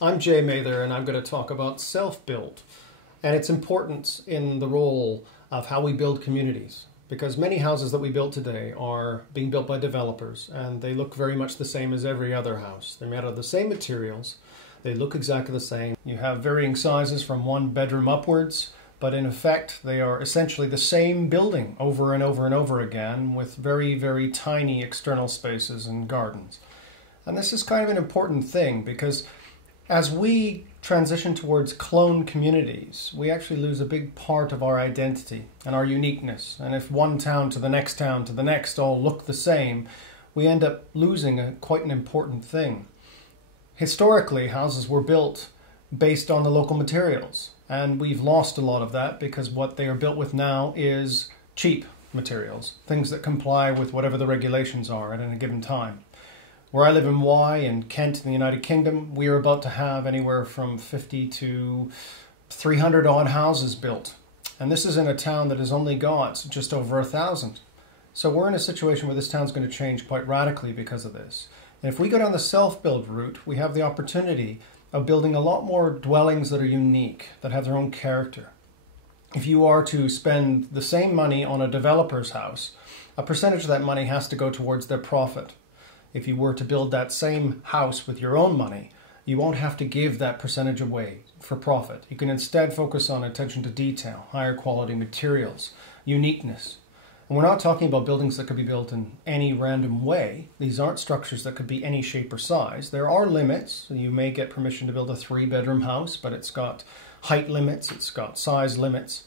I'm Jay Mather, and I'm going to talk about self-build and its importance in the role of how we build communities. Because many houses that we build today are being built by developers, and they look very much the same as every other house. They're made out of the same materials, they look exactly the same. You have varying sizes from one bedroom upwards, but in effect they are essentially the same building over and over and over again with very, very tiny external spaces and gardens. And this is kind of an important thing because as we transition towards clone communities, we actually lose a big part of our identity and our uniqueness. And if one town to the next all look the same, we end up losing quite an important thing. Historically, houses were built based on the local materials, and we've lost a lot of that because what they are built with now is cheap materials, things that comply with whatever the regulations are at any given time. Where I live in in Kent in the United Kingdom, we are about to have anywhere from 50 to 300 odd houses built. And this is in a town that has only got just over 1,000. So we're in a situation where this town's going to change quite radically because of this. And if we go down the self-build route, we have the opportunity of building a lot more dwellings that are unique, that have their own character. If you are to spend the same money on a developer's house, a percentage of that money has to go towards their profit. If you were to build that same house with your own money, you won't have to give that percentage away for profit. You can instead focus on attention to detail, higher quality materials, uniqueness. And we're not talking about buildings that could be built in any random way. These aren't structures that could be any shape or size. There are limits. You may get permission to build a 3-bedroom house, but it's got height limits, it's got size limits,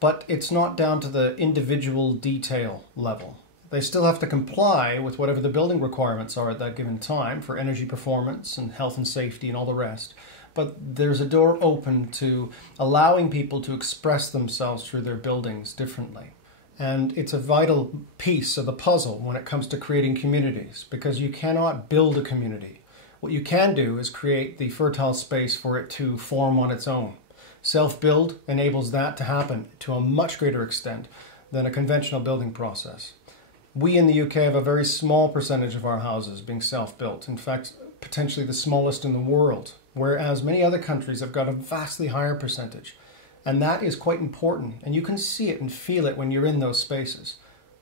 but it's not down to the individual detail level. They still have to comply with whatever the building requirements are at that given time for energy performance and health and safety and all the rest. But there's a door open to allowing people to express themselves through their buildings differently. And it's a vital piece of the puzzle when it comes to creating communities, because you cannot build a community. What you can do is create the fertile space for it to form on its own. Self-build enables that to happen to a much greater extent than a conventional building process. We in the UK have a very small percentage of our houses being self-built. In fact, potentially the smallest in the world, whereas many other countries have got a vastly higher percentage. And that is quite important. And you can see it and feel it when you're in those spaces.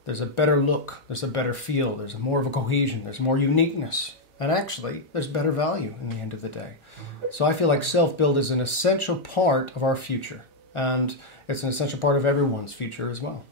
There's a better look, there's a better feel, there's more of a cohesion, there's more uniqueness. And actually, there's better value in the end of the day. So I feel like self-build is an essential part of our future. And it's an essential part of everyone's future as well.